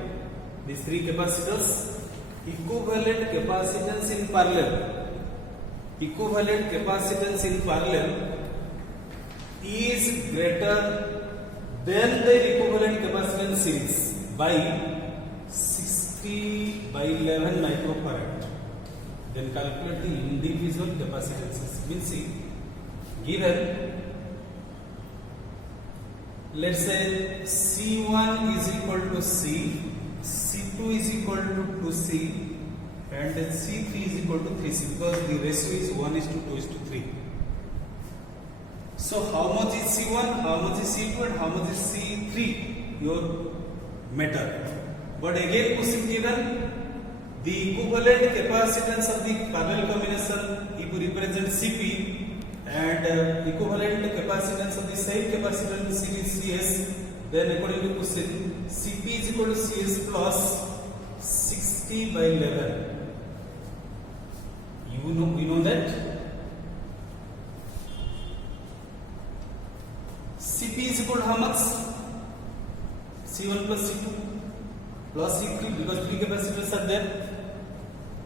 these 3 capacitors, equivalent capacitance in parallel is greater than their equivalent capacitance series by 60 by 11 microfarad. Then calculate the individual capacitances. Means see, given, let's say C1 is equal to C, C2 is equal to 2C, and C3 is equal to 3C, because the ratio is 1:2:3. So how much is C1, how much is C2, and how much is C3? Your matter. But again question given, the equivalent capacitance of the parallel combination, if you represent Cp, and equivalent capacitance of the same capacitor in series Cs, then according to question, Cp is equal to Cs plus 60 by 11. We know that Cp is equal to how much? C1 plus C2 plus C3, because 3 capacitors are there.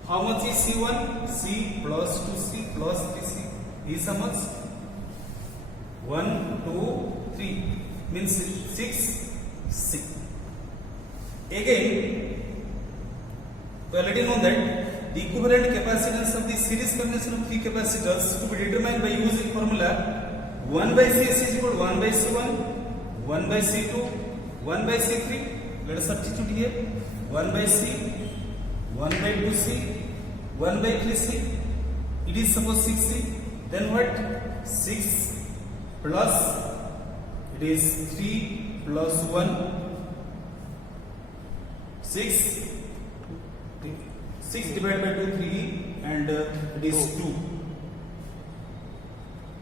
How much is C1? C plus 2C plus 3C is how much? 1, 2, 3 means 6, 6. Again, we already know that the equivalent capacitance of the series combination of 3 capacitors to be determined by using formula 1 by Cs is equal to 1 by C1, 1 by C2, 1 by C3. Let us substitute here. 1 by C, 1 by 2C, 1 by 3C. It is suppose 6C. Then what? 6 plus, it is 3 plus 1. 6 divided by 2, 3, and it is 2.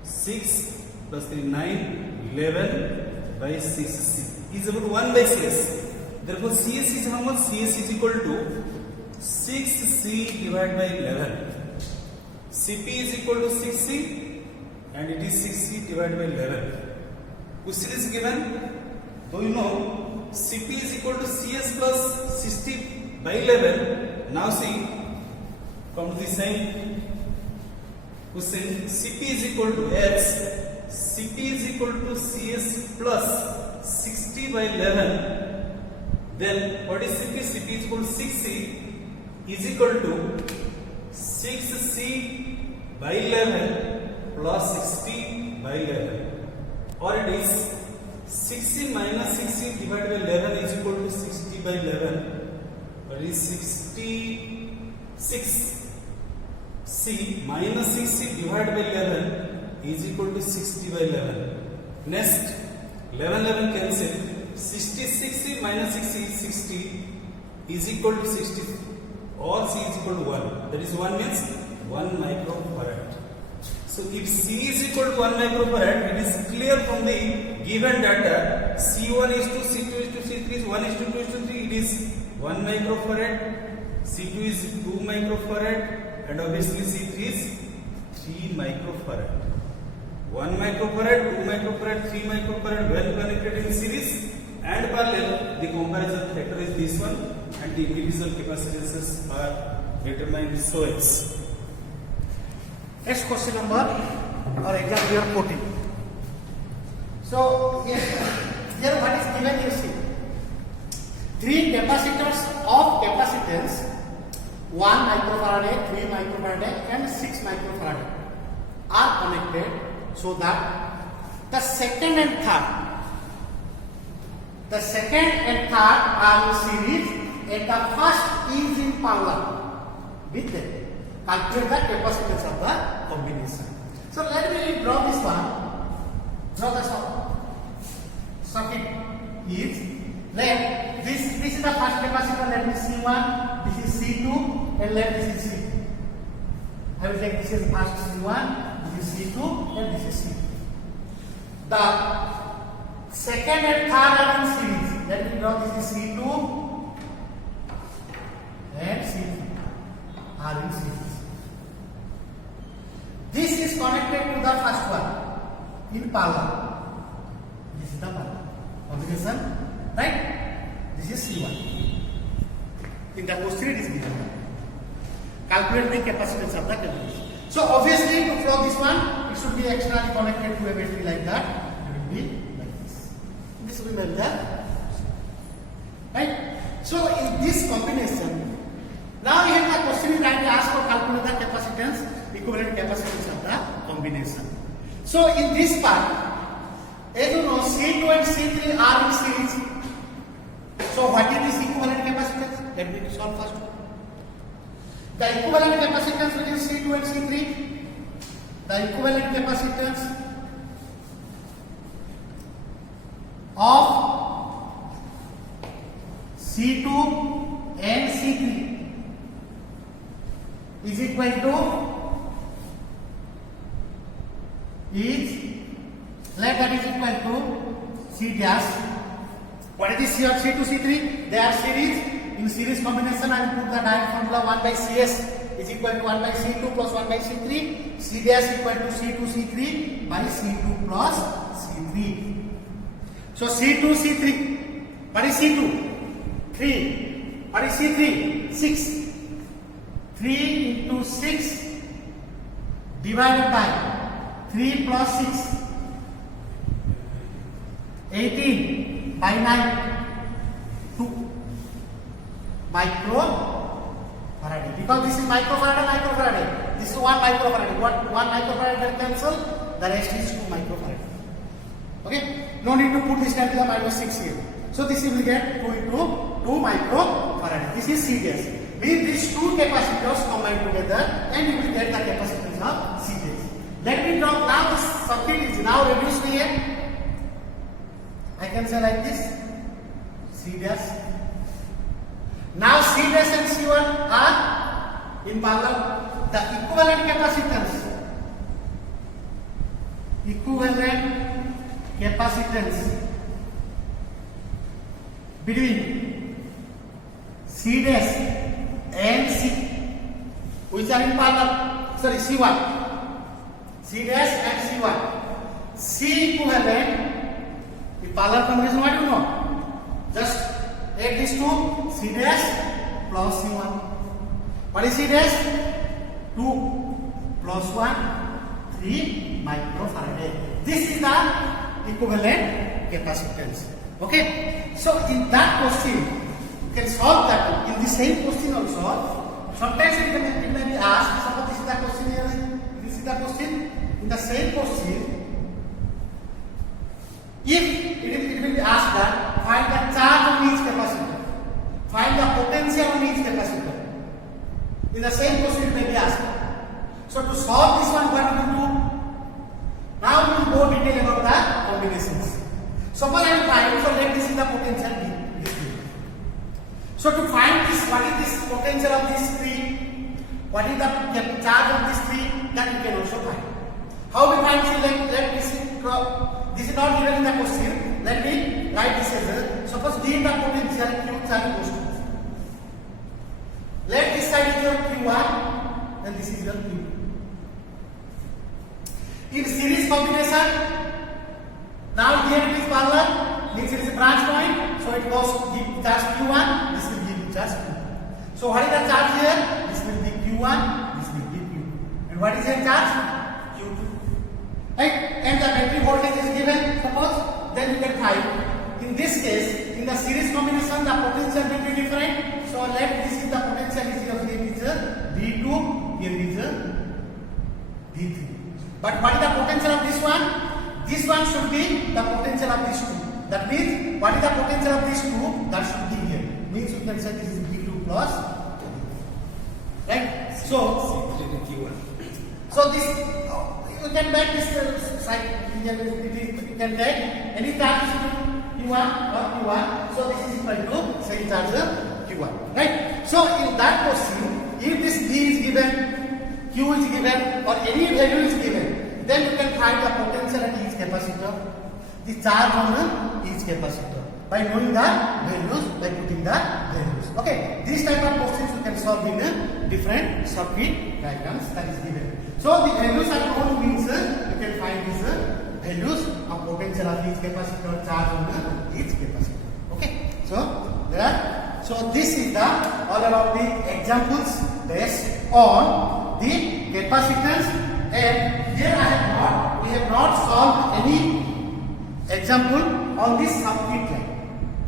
6 plus 3, 9, 11 by 6C is about 1 by CS. Therefore, CS is how much? CS is equal to 6C divided by 11. Cp is equal to 6C, and it is 6C divided by 11. Question is given. Do you know Cp is equal to Cs plus 60 by 11? Now see, come to the same question. Cp is equal to X. Cp is equal to Cs plus 60 by 11. Then what is Cp? Cp is equal to 6C is equal to 6C by 11 plus 60 by 11, or it is 6C minus 6C divided by 11 is equal to 60 by 11, or it is 66C minus 6C divided by 11 is equal to 60 by 11. Next, 11 cancel. 66C minus 60 is 60 is equal to 60, or C is equal to 1. That is 1 means 1 microfarad. So if C is equal to 1 microfarad, it is clear from the given data C1 is to C2 is to C3 is 1 is to C1 to C3 it is 1 microfarad, C2 is 2 microfarad, and obviously C3 is 3 microfarad. 1 microfarad, 2 microfarad, 3 microfarad well connected in series and parallel. The comparison factor is this one, and the individual capacitances are determined so as. Next question number or exam year 14. So here what is given, you see, 3 capacitors of capacitance 1 microfarad, 3 microfarad and 6 microfarad are connected so that the second and third are in series and the first is in parallel with them. Calculate the capacitance of the combination. So let me draw this one. Draw the circuit is, let this is the first capacitor, let me C1, this is C2 and let this is C2. I will take this as first C1, this is C2 and this is C2. The second and third are in series. Let me draw this is C2 and C3 are in series. This is connected to the first one in parallel. This is the parallel combination, right? This is C1. In the question it is given. Calculate the capacitance of the combination. So obviously to flow this one, it should be externally connected to a battery like that. It will be like this. This will be like that, right? So in this combination, now here the question is trying to ask for calculate the capacitance, equivalent capacitance of the combination. So in this part, as you know, C2 and C3 are in series. So what is this equivalent capacitance? Let me solve first. The equivalent capacitance between C2 and C3, the equivalent capacitance of C2 and C3 is equal to let that is equal to C dash. What is this here? C2, C3? They are series. In series combination, I will put the direct formula 1 by Cs is equal to 1 by C2 plus 1 by C3. C dash equal to C2, C3 by C2 plus C3. So C2, C3. What is C2? 3. What is C3? 6. 3 into 6 divided by 3 plus 6. 18 by 9. 2 microfarad. Because this is microfarad and microfarad. This is 1 microfarad. 1 microfarad will cancel. The rest is 2 microfarad. Okay? No need to put this 10 to the minus 6 here. So this will get 2 into 2 microfarad. This is series. With these two capacitors combined together, and you will get the capacitance of series. Let me draw. Now this circuit is now reduced here. I can say like this. C dash. Now C dash and C1 are in parallel. The equivalent capacitance between C dash and C, which are in parallel. Sorry, C1. C dash and C1. C equivalent. In parallel combination, what do you know? Just add these two, C dash plus C1. What is C dash? 2 plus 1, 3 microfarad. This is the equivalent capacitance. Okay? So in that question, you can solve that. In the same question also, sometimes it may be asked, suppose this is the question here, this is the question. In the same question, if it will be asked that find the charge on each capacitor, find the potential on each capacitor. In the same question it may be asked. So to solve this one, what we will do? Now we will go detail about the combinations. Suppose I will find, so let this is the potential B. So to find this, what is this potential of this tree? What is the charge of this tree? That you can also find. How we find? Let this is not given in the question. Let me write this as well. So Suppose D is the potential, Q charge goes to this. Let this side is your Q1 and this is your Q2. In series combination, now here it is parallel, means it is a branch point, so it goes to give charge Q1, this will give charge Q2. So what is the charge here? This will be Q1, this will be Q2. And what is your charge? Q2. Right? And the battery voltage is given, suppose, then you can find. In this case, in the series combination, the potential will be different. So let this is the potential is here is V2, here is V3. But what is the potential of this one? This one should be the potential of these two. That means, what is the potential of these two? That should be here. Means you can say this is V2 plus. Right? So this, you can make this side, you can take any charge Q1 or Q1. So this is equal to same charge Q1. Right? So in that question, if this D is given, Q is given or any value is given, then you can find the potential at each capacitor, the charge on each capacitor by knowing the values, by putting the values. Okay, these type of questions you can solve in different circuit diagrams that is given. So the values are known means you can find these values of potential of each capacitor, charge on each capacitor. Okay, so this is the all about the examples based on the capacitance, and here we have not solved any example on this circuit line.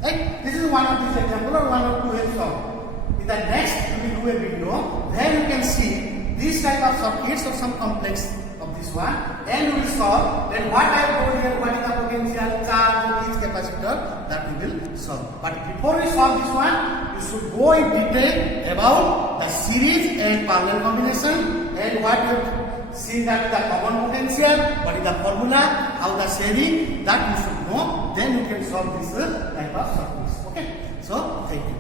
Right? This is one of these examples or one or two we have solved. In the next we will do a video, there you can see these type of circuits or some complex of this one, and we will solve. Then what I have told here, what is the potential, charge of each capacitor, that we will solve. But before we solve this one, you should go in detail about the series and parallel combination and what you have seen, that the common potential, what is the formula, how the sharing, that you should know. Then you can solve this type of circuits. Okay. So thank you.